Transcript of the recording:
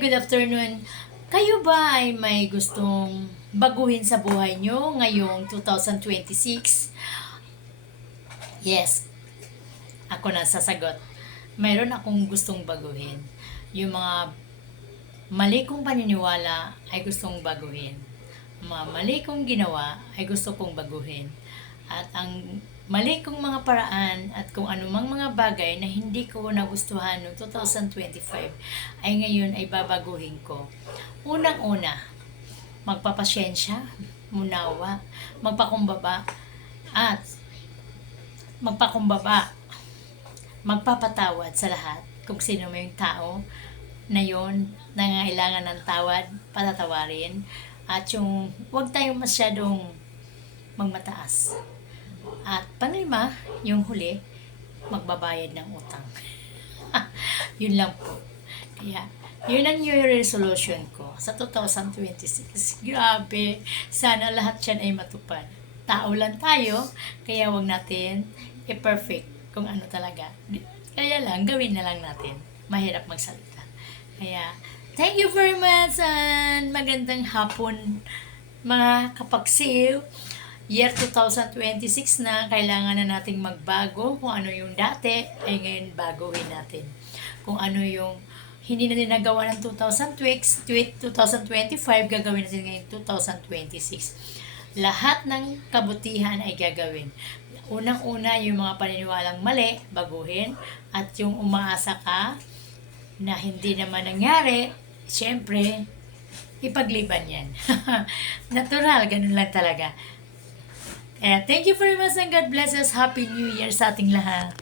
good afternoon. Kayo ba ay may gustong baguhin sa buhay nyo ngayong 2026? Yes, ako na sasagot. Mayroon akong gustong baguhin. Yung mga mali kong paniniwala ay gustong baguhin. Mga mali kong ginawa ay gusto kong baguhin. At ang mali kong mga paraan at kung anumang mga bagay na hindi ko nagustuhan noong 2025 ay ngayon ay babaguhin ko. Unang-una, magpapasyensya, munawa, magpakumbaba, at magpapatawad sa lahat. Kung sino may tao na yon nangailangan ng tawad, patatawarin. At yung huwag tayong masyadong magmataas. At panglima, yung huli, magbabayad ng utang. Yun lang po. Kaya, yun ang New Year resolution ko sa 2026. Grabe, sana lahat yan ay matupad. Tao lang tayo, kaya wag natin i-perfect kung ano talaga. Kaya lang, gawin na lang natin. Mahirap magsalita. Kaya, thank you very much and magandang hapon mga kapagsiw. Year 2026 na, kailangan na nating magbago. Kung ano yung dati, ay ngayon baguhin natin. Kung ano yung hindi natin nagawa ng 2025, gagawin natin ngayon 2026. Lahat ng kabutihan ay gagawin. Unang-una, yung mga paniniwalang mali, baguhin. At yung umaasa ka na hindi naman nangyari, syempre, ipagliban yan. Natural, ganun lang talaga. Thank you very much and God bless us. Happy New Year sa ating lahat.